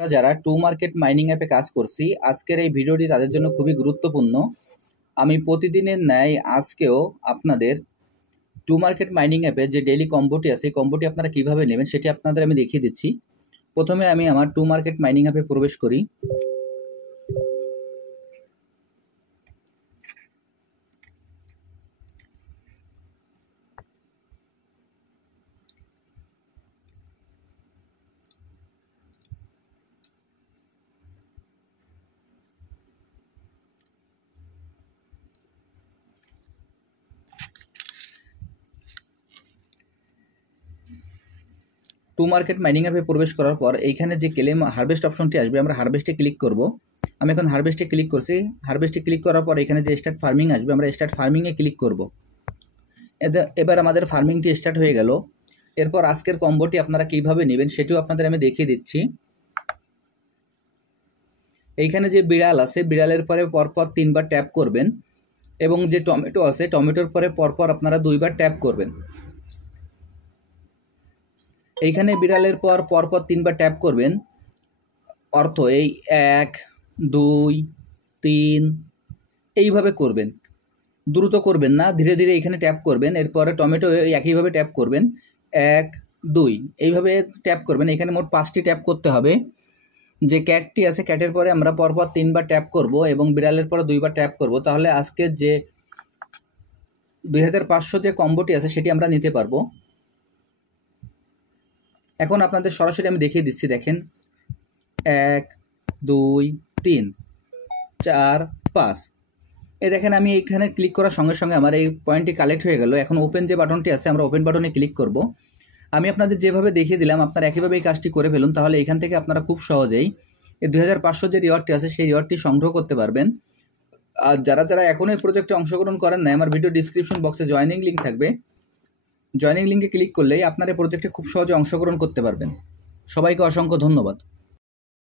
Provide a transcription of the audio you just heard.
আমরা যারা to market mining অ্যাপে কাজ করছি, আজকের এই ভিডিওটি তাদের জন্য খুবই গুরুত্বপূর্ণ। আমি প্রতিদিনের ন্যায় আজকেও আপনাদের টু মার্কেট মাইনিং অ্যাপে যে ডেইলি কম্বোটি আছে, এই কম্বোটি আপনারা কিভাবে নেবেন সেটি আপনাদের আমি দেখিয়ে দিচ্ছি। প্রথমে আমি আমার টু মার্কেট মাইনিং অ্যাপে প্রবেশ করি। টু মার্কেট মাইনিং অ্যাপে প্রবেশ করার পর এইখানে যে ক্লেম হারভেস্ট অপশনটি আসবে, আমরা হারভেস্টে ক্লিক করব। আমি এখন হারভেস্টে ক্লিক করছি। হারভেস্টে ক্লিক করার পর এখানে যে স্টার্ট ফার্মিং আসবে, আমরা স্টার্ট ফার্মিংয়ে ক্লিক করব। এবার আমাদের ফার্মিংটি স্টার্ট হয়ে গেল। এরপর আজকের কম্বোটি আপনারা কিভাবে নেবেন সেটিও আপনাদের আমি দেখিয়ে দিচ্ছি। এইখানে যে বিড়াল আছে, বিড়ালের পরে পরপর 3বার ট্যাপ করবেন, এবং যে টমেটো আছে, টমেটোর পরে পরপর আপনারা 2বার ট্যাপ করবেন। এইখানে বিড়ালের পর পরপর 3বার ট্যাপ করবেন, অর্থ এই 1 2 3 এইভাবে করবেন। দ্রুত করবেন না, ধীরে ধীরে এখানে ট্যাপ করবেন। এরপরে টমেটো একইভাবে ট্যাপ করবেন, 1 2 এইভাবে ট্যাপ করবেন। এখানে মোট 5টি ট্যাপ করতে হবে। যে ক্যাটটি আছে, ক্যাটের পরে আমরা পরপর 3বার ট্যাপ করব এবং বিড়ালের পরে 2বার ট্যাপ করব। তাহলে আজকে যে 2500 যে কম্বোটি আছে সেটি আমরা নিতে পারবো। এখন আপনাদের সরাসরি আমি দেখিয়ে দিচ্ছি। দেখেন, 1 2 3 4 5। এই দেখেন, আমি এখানে ক্লিক করার সঙ্গে সঙ্গে আমার এই পয়েন্টটি কালেক্ট হয়ে গেল। এখন ওপেন যে বাটনটি আছে, আমরা ওপেন বাটনে ক্লিক করব। আমি আপনাদের যেভাবে দেখিয়ে দিলাম আপনারা একইভাবে এই কাজটি করে ফেলুন। তাহলে এখান থেকে আপনারা খুব সহজেই এই 2500 যে রিওয়ার্ডটি আছে সেই রিওয়ার্ডটি সংগ্রহ করতে পারবেন। আর যারা যারা এখনও এই প্রজেক্টে অংশগ্রহণ করেন না, আমার ভিডিও ডিসক্রিপশন বক্সে জয়েনিং লিঙ্ক থাকবে। জয়েনিং লিঙ্কে ক্লিক করলেই আপনারা এই প্রজেক্টে খুব সহজে অংশগ্রহণ করতে পারবেন। সবাইকে অসংখ্য ধন্যবাদ।